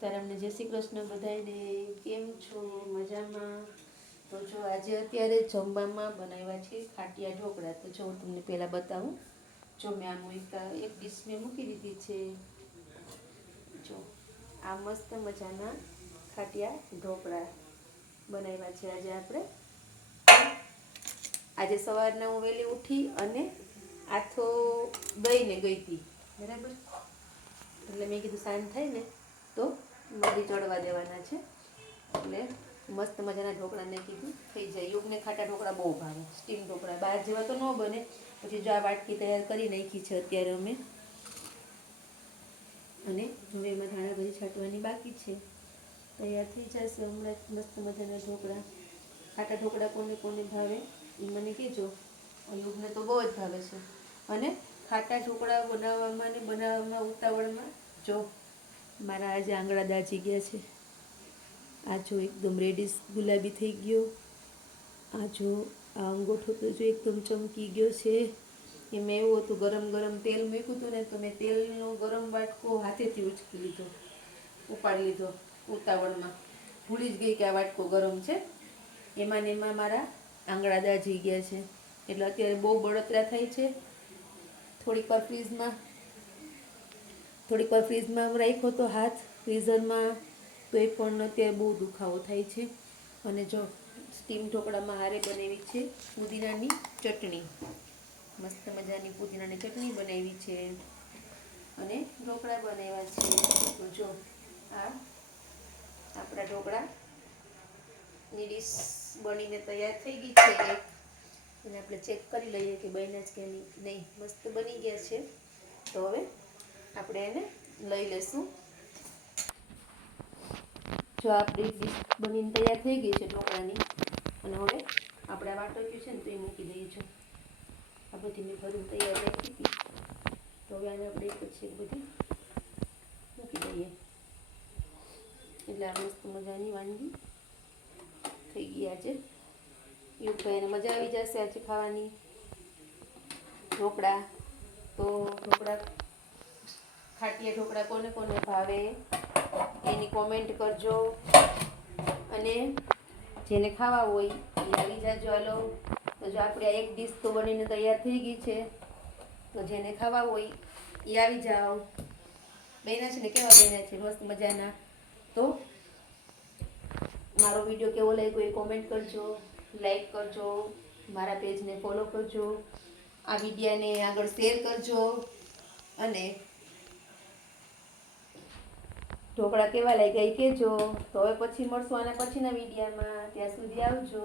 સીતારામને જય શ્રી કૃષ્ણ બધાને કેમ છો? મજામાં? તો જો આજે અત્યારે જમવામાં બનાવ્યા છે ખાટિયા ઢોકળા. તો જો હું તમને પહેલાં બતાવું. જો મેં આમ એક એક ડીશ મેં મૂકી દીધી છે. જો, આ મસ્ત મજાના ખાટિયા ઢોકળા બનાવ્યા છે આજે આપણે. આજે સવારના હું વહેલી ઉઠી અને આથો દઈને ગઈ હતી બરાબર? એટલે મેં કીધું સાંજ થાય ને, તો મધી ચડવા દેવાના છે. એટલે મસ્ત મજાના ઢોકળાને કીધું, થઈ જાય. યુગને ખાટા ઢોકળા બહુ ભાવે. સ્ટીમ ઢોકળા. બહાર જેવા તો ન બને. પછી જો આ વાટકી તૈયાર કરી નાખી છે અત્યારે અમે. અને હવે એમાં ધાણા ભાજી છાંટવાની બાકી છે. તૈયાર થઈ જશે હમણાં મસ્ત મજાના ઢોકળા. ખાટા ઢોકળા કોને કોને ભાવે એ મને કહેજો. યુગને તો બહુ જ ભાવે છે. અને ખાટા ઢોકળા બનાવવામાં ને બનાવવામાં ઉતાવળમાં જો મારા આજે આંગળા દાજી ગયા છે. આ જો એકદમ રેડિશ ગુલાબી થઈ ગયો. આ જો આ અંગોઠો તો જો એકદમ ચમકી ગયો છે. એ મેં એવું હતું, ગરમ ગરમ તેલ મૂક્યું હતું ને, તો મેં તેલનો ગરમ વાટકો હાથેથી ઉચકી લીધો. ઉપાડી લીધો ઉતાવળમાં. ભૂલી જ ગઈ કે આ વાટકો ગરમ છે. એમાં ને એમાં મારા આંગળા દાજી ગયા છે. એટલે અત્યારે બહુ બળતરા થાય છે. થોડીક વાર ફ્રીઝમાં થોડીક વાર ફ્રીઝમાં રાખ્યો તો હાથ ફ્રીઝરમાં તો એ પણ અત્યારે બહુ દુખાવો થાય છે. અને જો સ્ટીમ ઢોકળામાં હારે બનાવી છે પુદીનાની ચટણી. મસ્ત મજાની પુદીનાની ચટણી બનાવી છે. અને ઢોકળા બનાવ્યા છે. તો જો આ આપણા ઢોકળા ની ડીશ બનીને તૈયાર થઈ ગઈ છે એક. અને આપણે ચેક કરી લઈએ કે બન્યા જ કે નહીં. મસ્ત બની ગયા છે. તો હવે આપણે એને લઈ લઈશું જો આપણી ડીશ બનીને તૈયાર થઈ ગઈ છે ઢોકળાની, અને હવે આપણે વાટક્યું છે ને તો એ મૂકી દઈએ છો આ બધી મેં ભરીને તૈયાર રાખી હતી. તો હવે આને આપણે પછી બધી મૂકી દઈએ. એટલે આ મસ્ત મજાની વાનગી થઈ ગઈ આજે. યુગભાઈને મજા આવી જશે આજે ખાવાની. ઢોકળા, તો ઢોકળા ખાટિયા ઢોકળા કોને કોને ભાવે એની કોમેન્ટ કરજો. અને જેને ખાવા હોય એ આવી જાજો હાલો. તો જો આપણે એક ડીશ તો બનીને તૈયાર થઈ ગઈ છે, તો જેને ખાવા હોય એ આવી જાઓ. બહેના છે ને કેવા બહેના છે? મસ્ત મજાના. તો મારો વીડિયો કેવો લાગ્યો એ કોમેન્ટ કરજો લાઈક કરજો, મારા પેજને ફોલો કરજો. આ વિડીયાને આગળ શેર કરજો. અને ઢોકળા કેવા લાગ્યા એ કહેજો. તો હવે પછી મળશું અને પછીના વિડીયામાં. ત્યાં સુધી આવજો.